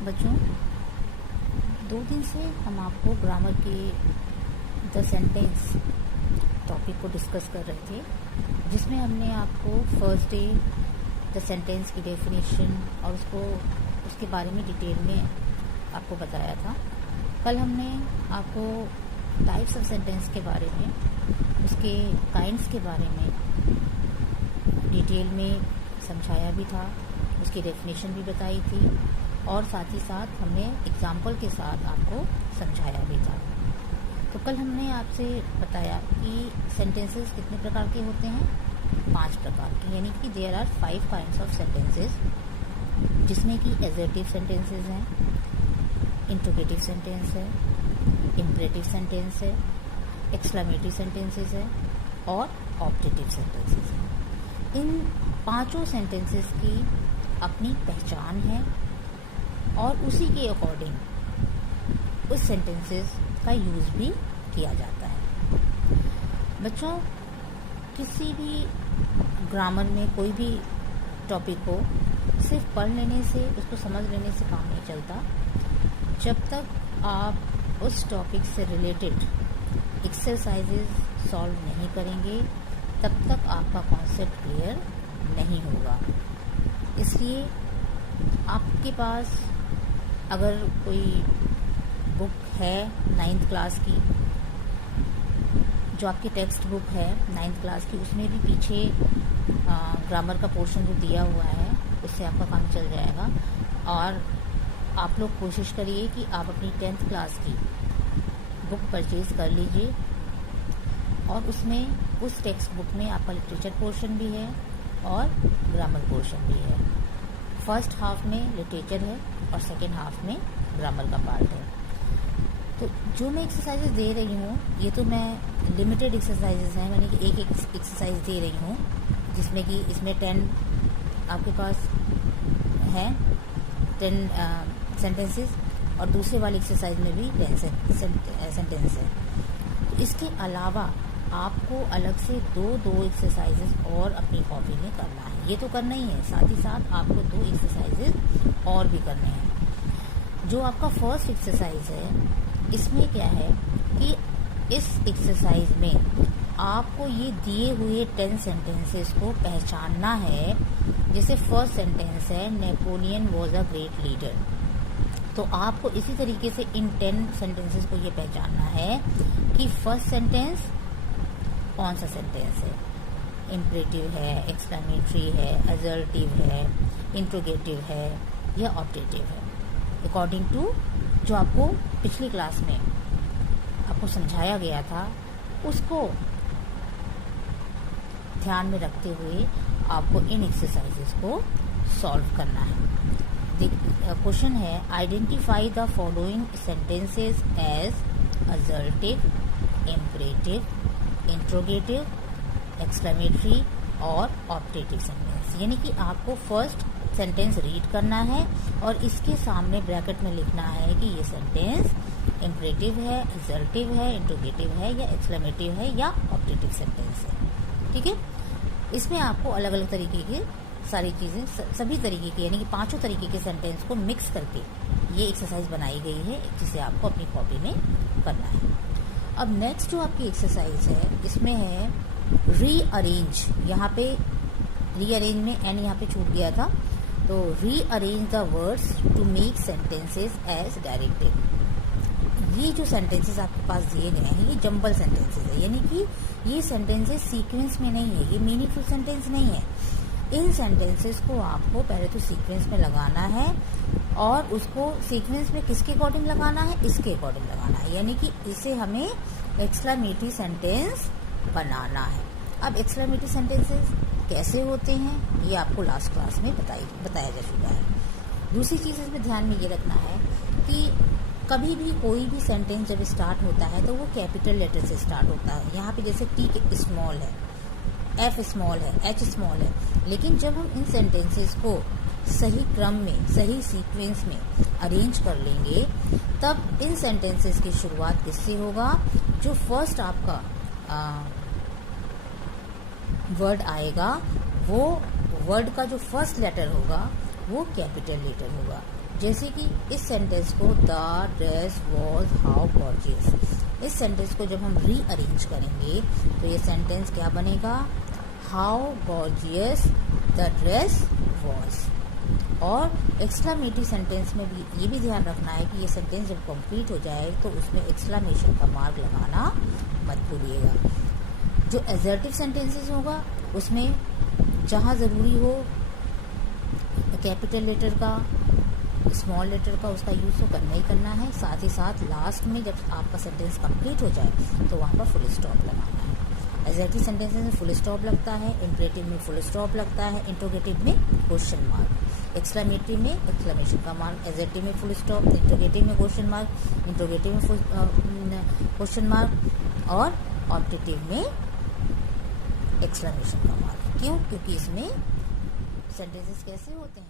बच्चों, 2 दिन से हम आपको ग्रामर के द सेंटेंस टॉपिक को डिस्कस कर रहे थे, जिसमें हमने आपको फर्स्ट डे द सेंटेंस की डेफिनेशन और उसके बारे में डिटेल में आपको बताया था। कल हमने आपको टाइप्स ऑफ सेंटेंस के बारे में, उसके काइंड्स के बारे में डिटेल में समझाया भी था, उसकी डेफिनेशन भी बताई थी और साथ ही साथ हमने एग्जाम्पल के साथ आपको समझाया भी था। तो कल हमने आपसे बताया कि सेंटेंसेस कितने प्रकार के होते हैं, 5 प्रकार के, यानी कि there are 5 kinds of sentences, जिसमें कि एजर्टिव सेंटेंसेस हैं, इंट्रोगेटिव सेंटेंस है, इम्परेटिव सेंटेंस है, एक्सक्लेमेटरी सेंटेंसेस है और ऑब्जेक्टिव सेंटेंसेस है। इन 5 सेंटेंसेस की अपनी पहचान है और उसी के अकॉर्डिंग उस सेंटेंसेस का यूज़ भी किया जाता है। बच्चों, किसी भी ग्रामर में कोई भी टॉपिक को सिर्फ पढ़ लेने से, उसको समझ लेने से काम नहीं चलता। जब तक आप उस टॉपिक से रिलेटेड एक्सरसाइजेज सॉल्व नहीं करेंगे, तब तक आपका कॉन्सेप्ट क्लियर नहीं होगा। इसलिए आपके पास अगर कोई बुक है 9th क्लास की, जो आपकी टेक्स्ट बुक है 9th क्लास की, उसमें भी पीछे ग्रामर का पोर्शन जो दिया हुआ है, उससे आपका काम चल जाएगा। और आप लोग कोशिश करिए कि आप अपनी 10th क्लास की बुक परचेज़ कर लीजिए और उसमें, उस टेक्स्ट बुक में आपका लिटरेचर पोर्शन भी है और ग्रामर पोर्शन भी है। फर्स्ट हाफ में लिटरेचर है और सेकेंड हाफ में ग्रामर का पार्ट है। तो जो मैं एक्सरसाइजेज दे रही हूँ, ये तो मैं लिमिटेड एक्सरसाइजेज हैं, मैंने कि एक एक्सरसाइज दे रही हूँ, जिसमें कि इसमें 10 आपके पास है, 10 सेंटेंसेस, और दूसरे वाली एक्सरसाइज में भी 10 सेंटेंस है। तो इसके अलावा आपको अलग से दो एक्सरसाइजेज और अपनी कॉपी में करना है। ये तो करना ही है, साथ ही साथ आपको 2 एक्सरसाइजेज और भी करने हैं। जो आपका फर्स्ट एक्सरसाइज है, इसमें क्या है कि इस एक्सरसाइज में आपको ये दिए हुए 10 सेंटेंसेस को पहचानना है। जैसे फर्स्ट सेंटेंस है, Napoleon was a great leader, तो आपको इसी तरीके से इन 10 सेंटेंसेस को ये पहचानना है कि फर्स्ट सेंटेंस कौन सा सेंटेंस है, इम्परेटिव है, एक्सक्लेमेटरी है, असर्टिव है, इंट्रोगेटिव है या ऑब्जेक्टिव है, अकॉर्डिंग टू जो आपको पिछली क्लास में आपको समझाया गया था, उसको ध्यान में रखते हुए आपको इन एक्सरसाइजेस को सॉल्व करना है। क्वेश्चन है, identify the following sentences as assertive, imperative, interrogative, exclamatory और ऑब्जेक्टिव सेंटेंस। यानी कि आपको फर्स्ट सेंटेंस रीड करना है और इसके सामने ब्रैकेट में लिखना है कि ये सेंटेंस इम्परेटिव है, असर्टिव है, इंट्रोगेटिव है या एक्सक्लेमेटिव है या ऑब्जेक्टिव सेंटेंस है। ठीक है, इसमें आपको अलग अलग तरीके की सारी चीज़ें, सभी तरीके की, यानी कि 5 तरीके के सेंटेंस को मिक्स करके ये एक्सरसाइज बनाई गई है, जिसे आपको अपनी कॉपी में करना है। अब नेक्स्ट जो आपकी एक्सरसाइज है, इसमें है रीअरेंज। यहाँ पे रीअरेंज में एन यहाँ पे छूट गया था, तो rearrange the words to make sentences as directed. ये जो सेंटेंसेस आपके पास दिए गए हैं, ये जंबल सेंटेंसेस है, यानी कि ये सेंटेंसेस सीक्वेंस में नहीं है, ये मीनिंगफुल सेंटेंस नहीं है। इन सेंटेंसेस को आपको पहले तो सीक्वेंस में लगाना है और उसको सीक्वेंस में किसके अकॉर्डिंग लगाना है, इसके अकॉर्डिंग लगाना है, यानी कि इसे हमें एक्सक्लेमेटरी सेंटेंस बनाना है। अब एक्सक्लेमेटरी सेंटेंसेस कैसे होते हैं, ये आपको लास्ट क्लास में बताया जा चुका है। दूसरी चीज़ इसमें ध्यान में ये रखना है कि कभी भी कोई भी सेंटेंस जब स्टार्ट होता है तो वो कैपिटल लेटर से स्टार्ट होता है। यहाँ पे जैसे टी स्मॉल है, एफ स्मॉल है, एच स्मॉल है, लेकिन जब हम इन सेंटेंसेस को सही क्रम में, सही सीक्वेंस में अरेंज कर लेंगे, तब इन सेंटेंसेस की शुरुआत किससे होगा, जो फर्स्ट आपका वर्ड आएगा, वो वर्ड का जो फर्स्ट लेटर होगा वो कैपिटल लेटर होगा। जैसे कि इस सेंटेंस को the dress was how gorgeous, इस सेंटेंस को जब हम रीअरेंज करेंगे तो ये सेंटेंस क्या बनेगा, how gorgeous the dress was. और एक्सक्लामेटरी सेंटेंस में भी ये भी ध्यान रखना है कि ये सेंटेंस जब कंप्लीट हो जाए तो उसमें एक्सक्लामेशन का मार्क लगाना मत भूलिएगा। जो एजर्टिव सेंटेंसेस होगा उसमें जहाँ ज़रूरी हो कैपिटल लेटर का, स्मॉल लेटर का, उसका यूज़ तो करना ही करना है। साथ ही साथ लास्ट में जब आपका सेंटेंस कंप्लीट हो जाए तो वहाँ पर फुल स्टॉप लगाना है। एजर्टिव सेंटेंसेस में फुल स्टॉप लगता है, इम्परेटिव में फुल स्टॉप लगता है, इंट्रोगेटिव में क्वेश्चन मार्क, एक्सक्लेमेटरी में एक्सक्लेमेशन का मार्क, एजर्टिव में फुल स्टॉप, इंट्रोगेटिव में क्वेश्चन मार्क, इंट्रोगेटिव में क्वेश्चन मार्क और ऑब्जेक्टिव में एक्सक्लेमेशन का मार्क। क्यों? क्योंकि इसमें सेंटेंसेस कैसे होते हैं,